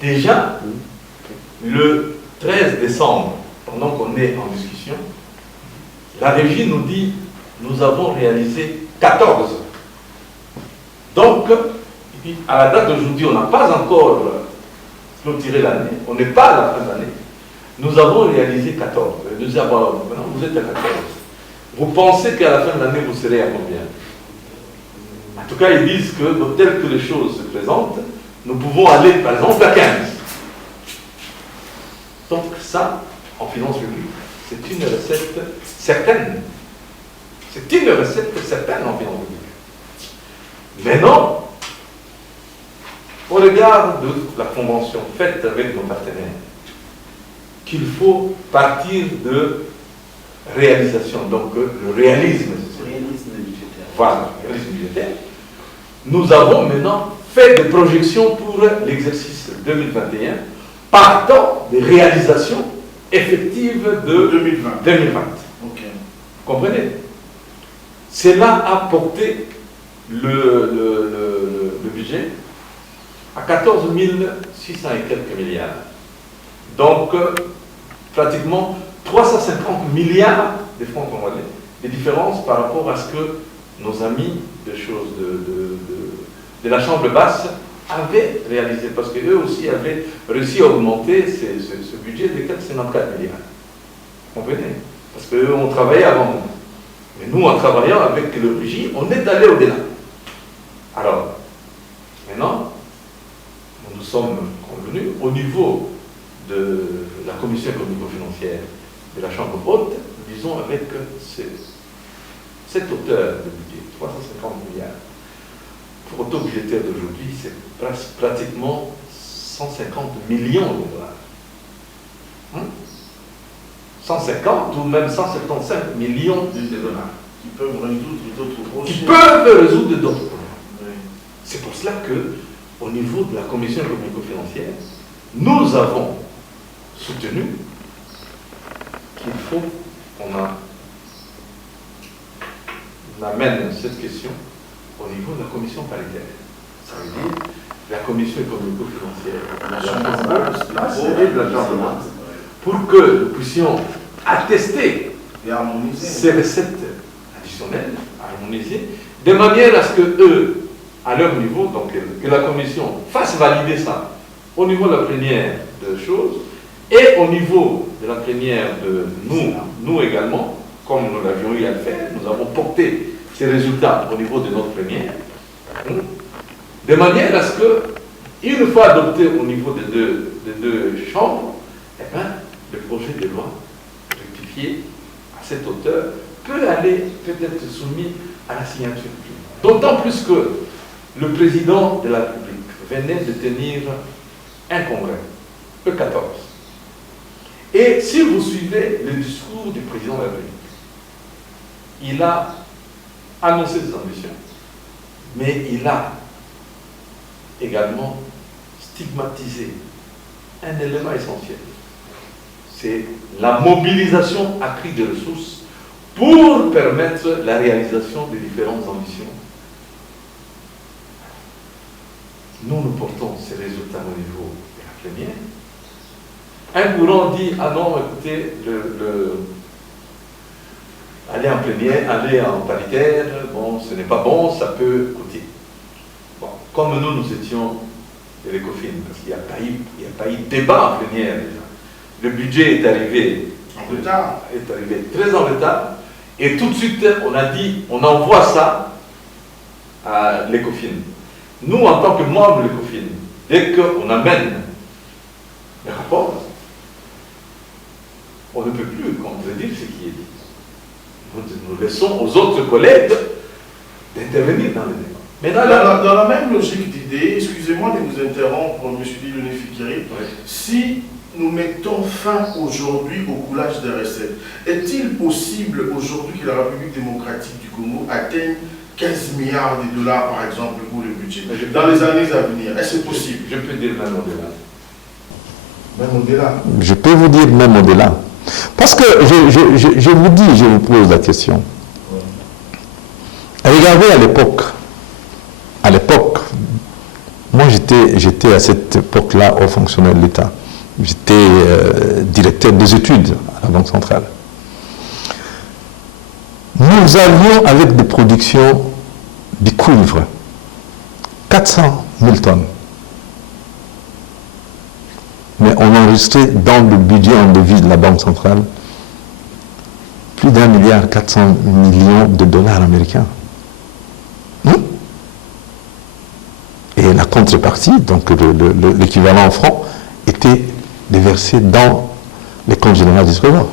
Déjà, le 13 décembre, pendant qu'on est en discussion, la régie nous dit nous avons réalisé 14. Donc, à la date d'aujourd'hui, on n'a pas encore clôturé l'année, on n'est pas à la fin de l'année. Nous avons réalisé 14. Nous avons, maintenant, vous êtes à 14. Vous pensez qu'à la fin de l'année, vous serez à combien? En tout cas, ils disent que, tel que les choses se présentent, nous pouvons aller, par exemple, à 15. Donc ça, en finances publiques, c'est une recette certaine. C'est une recette certaine en finances publiques. Maintenant, au regard de la convention faite avec nos partenaires, qu'il faut partir de réalisation, donc le réalisme. Réalisme budgétaire. Voilà, le réalisme budgétaire. Nous avons maintenant fait des projections pour l'exercice 2021, partant des réalisations effectives de 2020. Okay. Vous comprenez? Cela a porté le budget à 14 600 et quelques milliards. Donc, pratiquement 350 milliards de francs congolais, de différence par rapport à ce que nos amis de la Chambre basse avaient réalisé, parce qu'eux aussi avaient réussi à augmenter ce budget de 54 milliards. Vous comprenez? Parce qu'eux ont travaillé avant nous. Mais nous, en travaillant avec le régime, on est allé au-delà. Alors, maintenant, nous nous sommes convenus au niveau de la commission économico-financière de la Chambre haute, disons avec cette hauteur de budget, 350 milliards. Pour le taux budgétaire d'aujourd'hui, c'est pratiquement 150 millions de dollars. 150 ou même 175 millions de dollars. Qui peuvent résoudre d'autres projets. Qui peuvent résoudre d'autres problèmes. Oui. C'est pour cela que, au niveau de la commission économico-financière, nous avons soutenu qu'il faut qu'on amène cette question au niveau de la commission paritaire. Ça veut dire la commission économico-financière de la Chambre pour que nous puissions attester Et harmoniser. ces recettes additionnelles, harmonisées, de manière à ce que eux, à leur niveau, donc que la commission fasse valider ça au niveau de la plénière de choses et au niveau de la plénière de nous également, comme nous l'avions eu à le faire, nous avons porté ces résultats au niveau de notre plénière, de manière à ce que, une fois adopté au niveau des deux chambres, eh bien, le projet de loi rectifié à cette hauteur peut aller peut-être soumis à la signature publique. D'autant plus que le président de la République venait de tenir un congrès, E14. Et si vous suivez le discours du président de la République, il a annoncé des ambitions, mais il a également stigmatisé un élément essentiel. C'est la mobilisation accrue des ressources pour permettre la réalisation des différentes ambitions. Nous portons ces résultats au niveau de la plénière. Un courant dit, ah non, écoutez, aller en plénière, aller en paritaire, bon, ce n'est pas bon, ça peut coûter. Bon, comme nous étions de l'ECOFIN, parce qu'il n'y a pas eu de débat en plénière déjà. Le budget est arrivé En retard. Est arrivé très en retard, et tout de suite, on a dit, on envoie ça à l'ECOFIN. Nous, en tant que membres de l'ECOFIN, dès qu'on amène les rapports, on ne peut plus contredire ce qui est dit. Nous laissons aux autres collègues d'intervenir dans le débat. Mais Dans la même logique d'idée, excusez-moi de vous interrompre, M. Dieudonné Fikiri, oui. Si nous mettons fin aujourd'hui au coulage des recettes, est-il possible aujourd'hui que la République démocratique du Congo atteigne 15 milliards de dollars, par exemple, pour le budget, dans les années à venir? Est-ce possible? Je peux dire même au-delà. Même au-delà. Je peux vous dire même au-delà. Parce que je vous dis, je vous pose la question. Regardez à l'époque Moi, j'étais à cette époque-là haut fonctionnaire de l'État. J'étais directeur des études à la Banque centrale. Nous avions, avec des productions du cuivre, 400 000 tonnes. Mais on enregistrait dans le budget en devise de la Banque centrale plus d'1,4 milliard de dollars américains. Et la contrepartie, donc l'équivalent en francs, était déversé dans les comptes généraux du Trésor.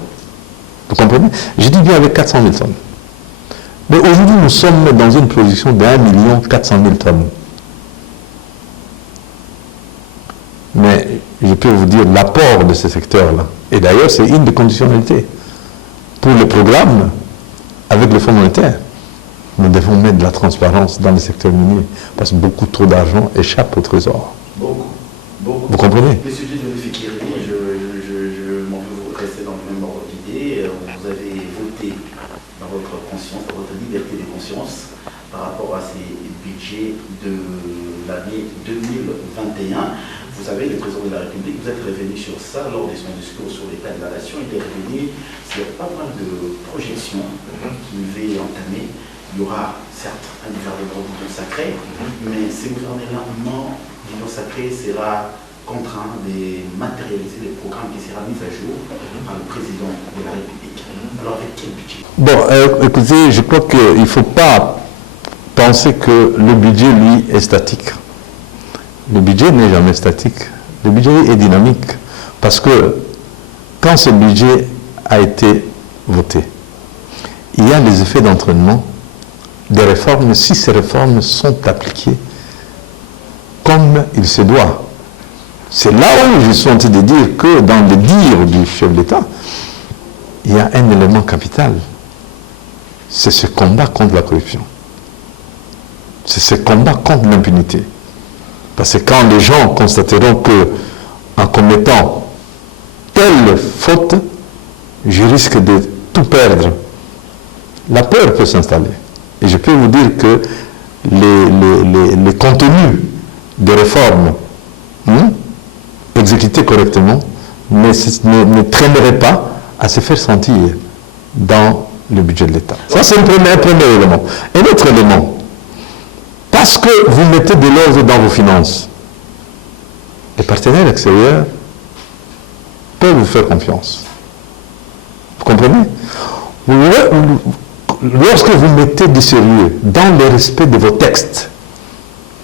Vous comprenez? J'ai dit bien avec 400 000 tonnes. Mais aujourd'hui, nous sommes dans une production d'1,4 million de tonnes. Mais je peux vous dire l'apport de ce secteur-là. Et d'ailleurs, c'est une des conditionnalités. Pour le programme, avec le Fonds monétaire, nous devons mettre de la transparence dans le secteur minier, parce que beaucoup trop d'argent échappe au trésor. Beaucoup. Vous comprenez? Le sujet de Fikiri, je m'en veux rester dans le même ordre d'idée. Vous avez voté dans votre conscience, dans votre liberté de conscience, par rapport à ces budgets de l'année 2021. Vous savez, le président de la République, vous êtes revenu sur ça lors de son discours sur l'état de la nation. Il est revenu sur pas mal de projections qu'il va entamer. Il y aura certes un gouvernement d'union sacrée, mais ce gouvernement d'union sacrée sera contraint de matérialiser les programmes qui seront mis à jour par le président de la République. Alors avec quel budget? Bon, écoutez, je crois qu'il ne faut pas penser que le budget, lui, est statique. Le budget n'est jamais statique. Le budget est dynamique. Parce que quand ce budget a été voté, il y a les effets d'entraînement des réformes, si ces réformes sont appliquées comme il se doit. C'est là où je suis en train de dire que dans le dire du chef d'État, il y a un élément capital. C'est ce combat contre la corruption. C'est ce combat contre l'impunité. Parce que quand les gens constateront que, en commettant telle faute, je risque de tout perdre, la peur peut s'installer. Et je peux vous dire que les contenus des réformes exécutés correctement ne traîneraient pas à se faire sentir dans le budget de l'État. Ça, c'est un premier élément. Un autre élément, parce que vous mettez de l'ordre dans vos finances, les partenaires extérieurs peuvent vous faire confiance. Vous comprenez? Lorsque vous mettez du sérieux dans le respect de vos textes,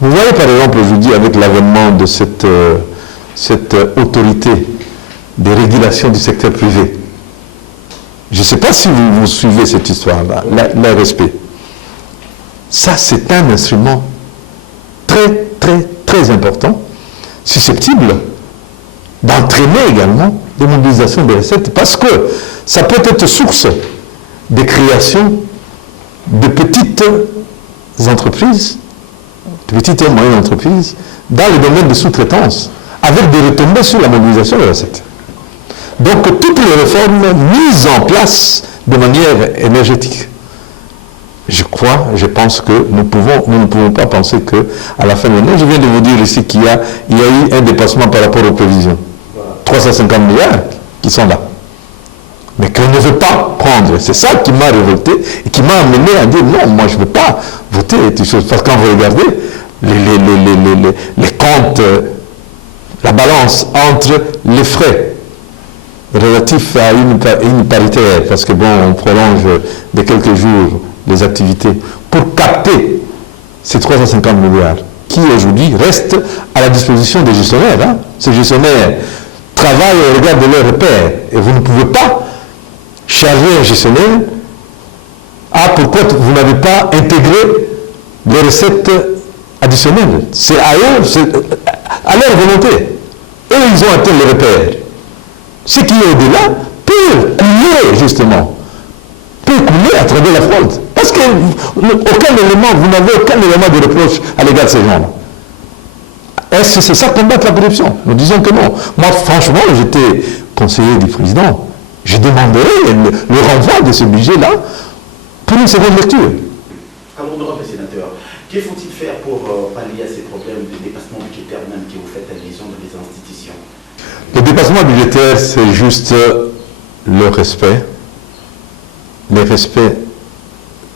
vous voyez par exemple aujourd'hui avec l'avènement de cette autorité de régulation du secteur privé. Je ne sais pas si vous suivez cette histoire-là, le respect. Ça, c'est un instrument très, très, très important, susceptible d'entraîner également des mobilisations de recettes, parce que ça peut être source de création de petites entreprises, de petites et moyennes entreprises, dans le domaine de sous-traitance, avec des retombées sur la mobilisation de recettes. Donc, toutes les réformes mises en place de manière énergétique, je pense que nous ne pouvons pas penser qu'à la fin de l'année, je viens de vous dire ici qu'il y a eu un dépassement par rapport aux prévisions. 350 milliards qui sont là. Mais qu'on ne veut pas prendre. C'est ça qui m'a révolté et qui m'a amené à dire non, moi je ne veux pas voter toutes choses. Parce que quand vous regardez les comptes, la balance entre les frais relatifs à une paritaire, parce que bon, on prolonge de quelques jours les activités pour capter ces 350 milliards qui aujourd'hui restent à la disposition des gestionnaires. Hein. Ces gestionnaires travaillent au regard de leurs repères et vous ne pouvez pas charger un gestionnaire pourquoi vous n'avez pas intégré les recettes additionnelles. C'est à eux, c'est à leur volonté. Eux, ils ont atteint les repères. Ce qui est au-delà peut couler, justement. Peut couler à travers la fraude. Parce que vous n'avez aucun élément de reproche à l'égard de ces gens-là. Est-ce que c'est ça combattre la corruption? Nous disons que non. Moi, franchement, j'étais conseiller du président. Je demanderais le renvoi de ce budget-là pour une seconde lecture. Alors, honorable sénateur, que faut-il faire pour pallier à ces problèmes de dépassement institutions. Le dépassement budgétaire, c'est juste le respect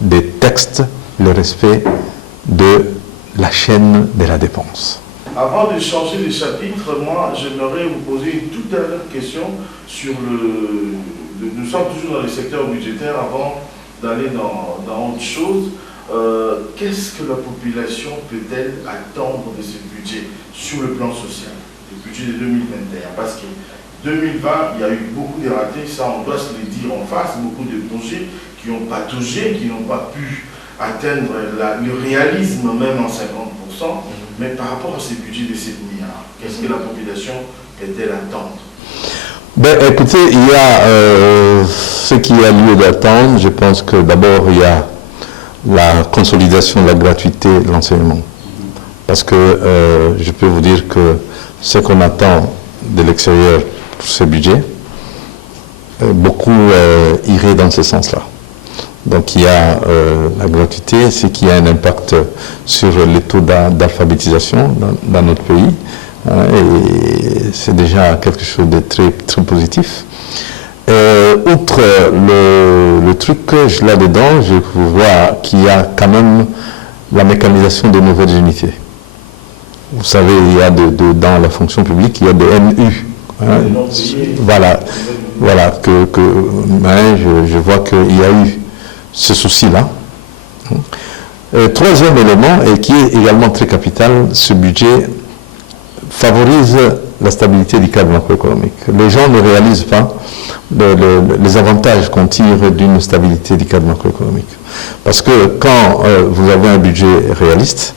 des textes, le respect de la chaîne de la dépense. Avant de changer de chapitre, moi, j'aimerais vous poser une toute dernière question sur nous sommes toujours dans le secteur budgétaire avant d'aller dans autre chose. Qu'est-ce que la population peut-elle attendre de ce budget sur le plan social, le budget de 2021? Parce que 2020, il y a eu beaucoup de ratés, ça on doit se le dire en face, beaucoup de projets qui ont pataugé, qui n'ont pas pu atteindre le réalisme même en 50%. Mais par rapport à ces budgets de 7 milliards, qu'est-ce que la population peut-elle attendre? Ben, écoutez, il y a ce qui a lieu d'attendre. Je pense que d'abord, il y a la consolidation de la gratuité de l'enseignement. Parce que je peux vous dire que ce qu'on attend de l'extérieur pour ce budget, beaucoup irait dans ce sens-là. Donc il y a la gratuité, c'est qu'il y a un impact sur les taux d'alphabétisation dans notre pays. Et c'est déjà quelque chose de très, très positif. Outre le truc que je là-dedans, je vois qu'il y a quand même la mécanisation des nouvelles unités. Vous savez, il y a dans la fonction publique, il y a des MU. Hein, voilà, je vois qu'il y a eu ce souci-là. Troisième élément, et qui est également très capital, ce budget favorise la stabilité du cadre macroéconomique. Les gens ne réalisent pas les avantages qu'on tire d'une stabilité du cadre macroéconomique. Parce que quand vous avez un budget réaliste,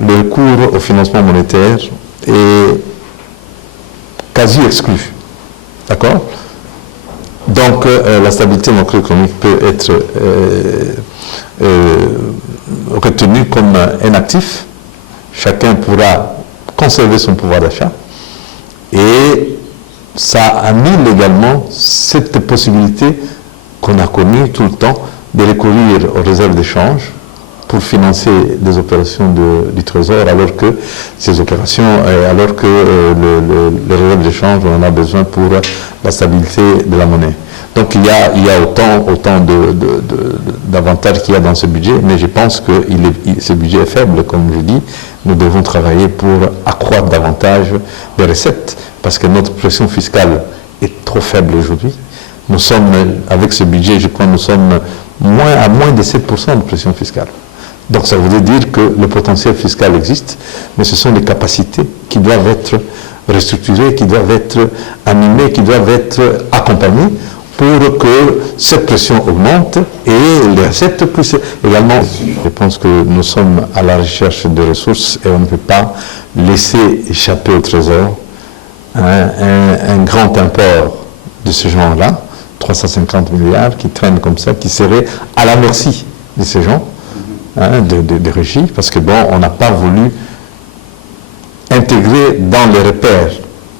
le recours au financement monétaire est quasi exclu. D'accord ? Donc la stabilité macroéconomique peut être retenue comme un actif. Chacun pourra conserver son pouvoir d'achat et ça annule également cette possibilité qu'on a connue tout le temps de recourir aux réserves d'échange pour financer des opérations du Trésor alors que ces opérations, alors que les réserves d'échange, on en a besoin pour la stabilité de la monnaie. Donc il y a autant d'avantages qu'il y a dans ce budget, mais je pense que ce budget est faible, comme je dis. Nous devons travailler pour accroître davantage les recettes, parce que notre pression fiscale est trop faible aujourd'hui. Nous sommes, avec ce budget, je crois, nous sommes à moins de 7% de pression fiscale. Donc ça voudrait dire que le potentiel fiscal existe, mais ce sont les capacités qui doivent être restructurées, qui doivent être animées, qui doivent être accompagnées pour que cette pression augmente et les recettes puissent également. Je pense que nous sommes à la recherche de ressources et on ne peut pas laisser échapper au Trésor un grand import de ce genre-là, 350 milliards qui traînent comme ça, qui seraient à la merci de ces gens, des régies, parce que bon, on n'a pas voulu intégrer dans les repères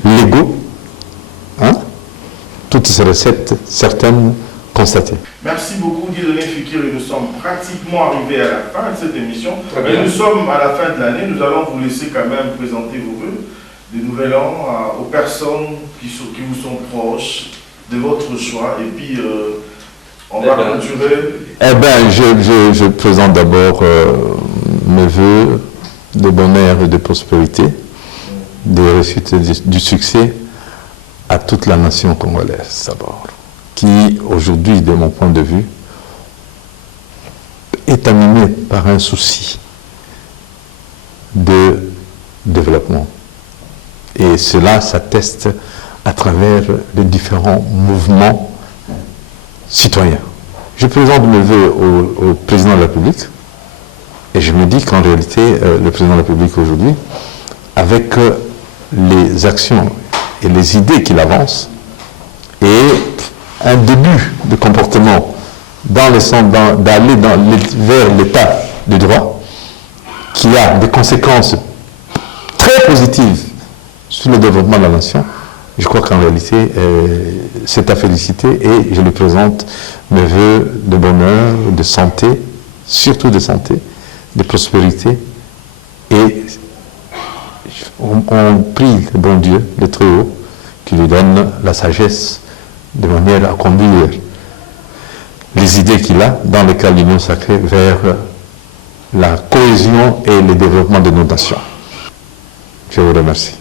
légaux toutes ces recettes certaines constatées. Merci beaucoup Dieudonné Fikir, nous sommes pratiquement arrivés à la fin de cette émission. Mais nous sommes à la fin de l'année, nous allons vous laisser quand même présenter vos vœux de nouvel an aux personnes qui vous sont proches, de votre choix, et puis on va clôturer. Eh bien, je présente d'abord mes vœux de bonheur et de prospérité, de réussite du succès à toute la nation congolaise d'abord, qui aujourd'hui, de mon point de vue, est animée par un souci de développement. Et cela s'atteste à travers les différents mouvements citoyens. Je présente mes vœux au président de la République et je me dis qu'en réalité, le président de la République aujourd'hui, avec les actions et les idées qu'il avance et un début de comportement dans le sens d'aller vers l'état de droit qui a des conséquences très positives sur le développement de la nation, je crois qu'en réalité c'est à féliciter et je lui présente mes vœux de bonheur, de santé, surtout de santé, de prospérité et On prie le bon Dieu, le Très-Haut, qui lui donne la sagesse de manière à conduire les idées qu'il a dans le cas de l'union sacrée vers la cohésion et le développement de nos nations. Je vous remercie.